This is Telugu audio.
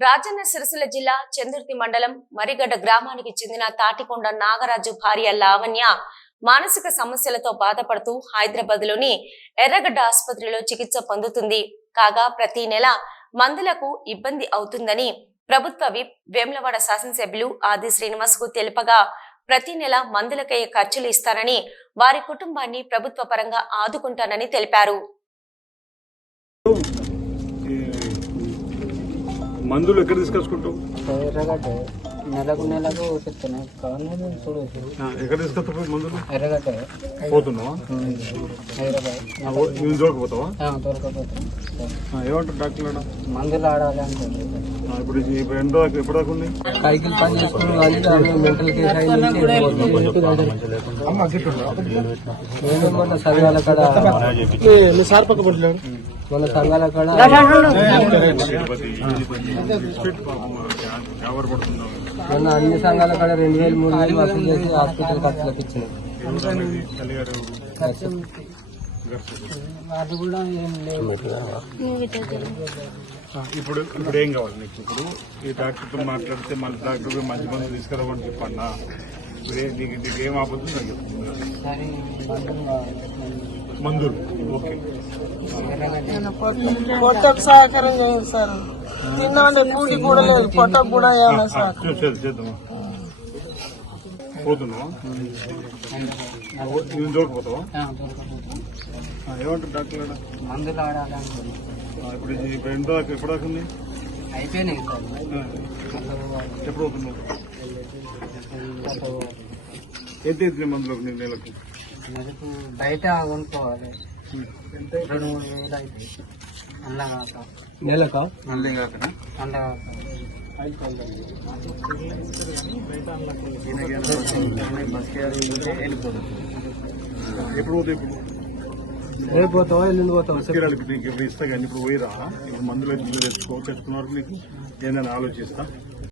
రాజన్న సిరిసిల్ల జిల్లా చందుర్తి మండలం మరిగడ్డ గ్రామానికి చెందిన తాటికొండ నాగరాజు భార్య లావణ్య మానసిక సమస్యలతో బాధపడుతూ హైదరాబాద్లోని ఎర్రగడ్డ ఆసుపత్రిలో చికిత్స పొందుతుంది. కాగా ప్రతి నెల మందులకు ఇబ్బంది అవుతుందని ప్రభుత్వ విప్ వేములవాడ శాసనసభ్యులు ఆది శ్రీనివాస్కు తెలుపగా ప్రతి నెల మందులకయ్యే ఖర్చులు ఇస్తానని వారి కుటుంబాన్ని ప్రభుత్వ పరంగా ఆదుకుంటానని తెలిపారు. మందులు ఎక్కడ తీసుకొచ్చుకుంటావు? ఎర్రగడ్డ. నెలకు నెలకు చెప్తున్నాయి కావాలి చూడవచ్చు ఆ, ఎక్కడ తీసుకొస్తావు మందులు? ఎర్రగడ్డ. పోతున్నావా? నువ్వు ఏమంటారు డాక్టర్ ఆడాలి ఇప్పుడు ఎప్పుడు దాకా ఉంది? పని చేసుకుని మెంటల్ కేసు మొన్న సంఘాల కాడ మొన్న అన్ని సంఘాల కాడ రెండు వేలు మూడు వేలు వసూలు చేసి హాస్పిటల్ ఖర్చులకు ఇచ్చినాయి తల్లిగారు అది కూడా ఏం లేదు ఆ, ఇప్పుడు ఇప్పుడు ఏం కావాలి నీకు? ఇప్పుడు ఈ డాక్టర్తో మాట్లాడితే మన డాక్టర్ మంచి మందులు తీసుకురావని చెప్పన్నా. ఇప్పుడు ఏ- నీకు నీకు ఏం ఆపొద్దు నాకు మందులు ఓకే. పొట్టకు సహకారం చేయండి సార్. తిన్నాంటే కూడి కూడా లేదు పొట్టకు కూడా సార్. చేద్దామా? పోతున్నావా? నేను ఏమంటారు డాక్టర్? మందులు ఆడాలి ఇప్పుడు దాకా ఎప్పుడు దాకా ఉంది? అయిపోయినాయి ఎప్పుడు అవుతున్నావు ఎంత అవుతుంది మందులకు నీకు నెలకు? నెలకు బయట కొనుక్కోవాలి. రెండు మూడు వేలు అయితే. అల్ల కాక నెలక కాక ఎప్పుడు పోతావు ఇప్పుడు? రేపు పోతావా? ఎల్లుండి పోతావా? తీసుకెళ్ళాలి నీకు ఇప్పుడు ఇస్తా కానీ ఇప్పుడు పోయిరా? ఇప్పుడు మందులు తెచ్చుకో తెచ్చుకున్న వరకు నీకు ఏదైనా ఆలోచిస్తా.